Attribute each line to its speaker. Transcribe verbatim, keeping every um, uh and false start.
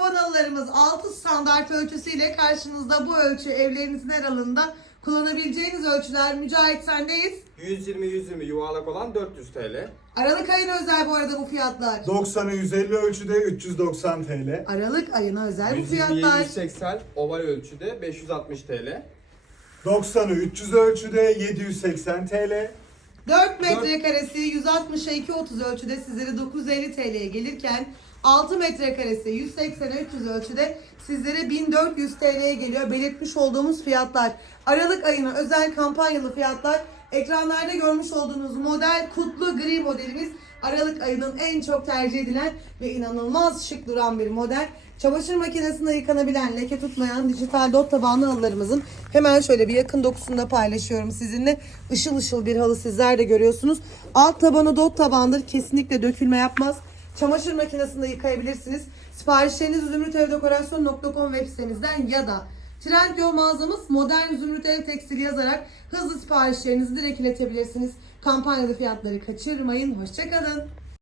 Speaker 1: taban halılarımız altı standart ölçüsüyle karşınızda. Bu ölçü evlerinizin her alanında kullanabileceğiniz ölçüler. Mücahit sendeyiz.
Speaker 2: yüz yirmi yüz yirmi yuvarlak olan dört yüz T L.
Speaker 1: Aralık ayına özel bu arada bu fiyatlar.
Speaker 3: doksanı yüz elli ölçüde üç yüz doksan T L.
Speaker 1: Aralık ayına özel bu
Speaker 2: yüz yirmi
Speaker 1: fiyatlar.
Speaker 2: yüz seksen oval ölçüde beş yüz altmış T L.
Speaker 3: doksanı üç yüz ölçüde yedi yüz seksen T L.
Speaker 1: dört metrekaresi yüz altmışa iki yüz otuz ölçüde sizlere dokuz yüz elli T L'ye gelirken altı metrekaresi yüz seksene üç yüz ölçüde sizlere bin dört yüz T L'ye geliyor. Belirtmiş olduğumuz fiyatlar. Aralık ayına özel kampanyalı fiyatlar. Ekranlarda görmüş olduğunuz model kutlu gri modelimiz. Aralık ayının en çok tercih edilen ve inanılmaz şık duran bir model. Çamaşır makinesinde yıkanabilen, leke tutmayan dijital dot tabanlı halılarımızın hemen şöyle bir yakın dokusunda paylaşıyorum sizinle. Işıl ışıl bir halı sizler de görüyorsunuz. Alt tabanı dot tabandır. Kesinlikle dökülme yapmaz. Çamaşır makinesinde yıkayabilirsiniz. Siparişleriniz zümrütevdekorasyon nokta com web sitemizden ya da Trendyol mağazamız Modern Zümrüt Ev Tekstil yazarak hızlı siparişlerinizi direkt iletebilirsiniz. Kampanyalı fiyatları kaçırmayın. Hoşçakalın.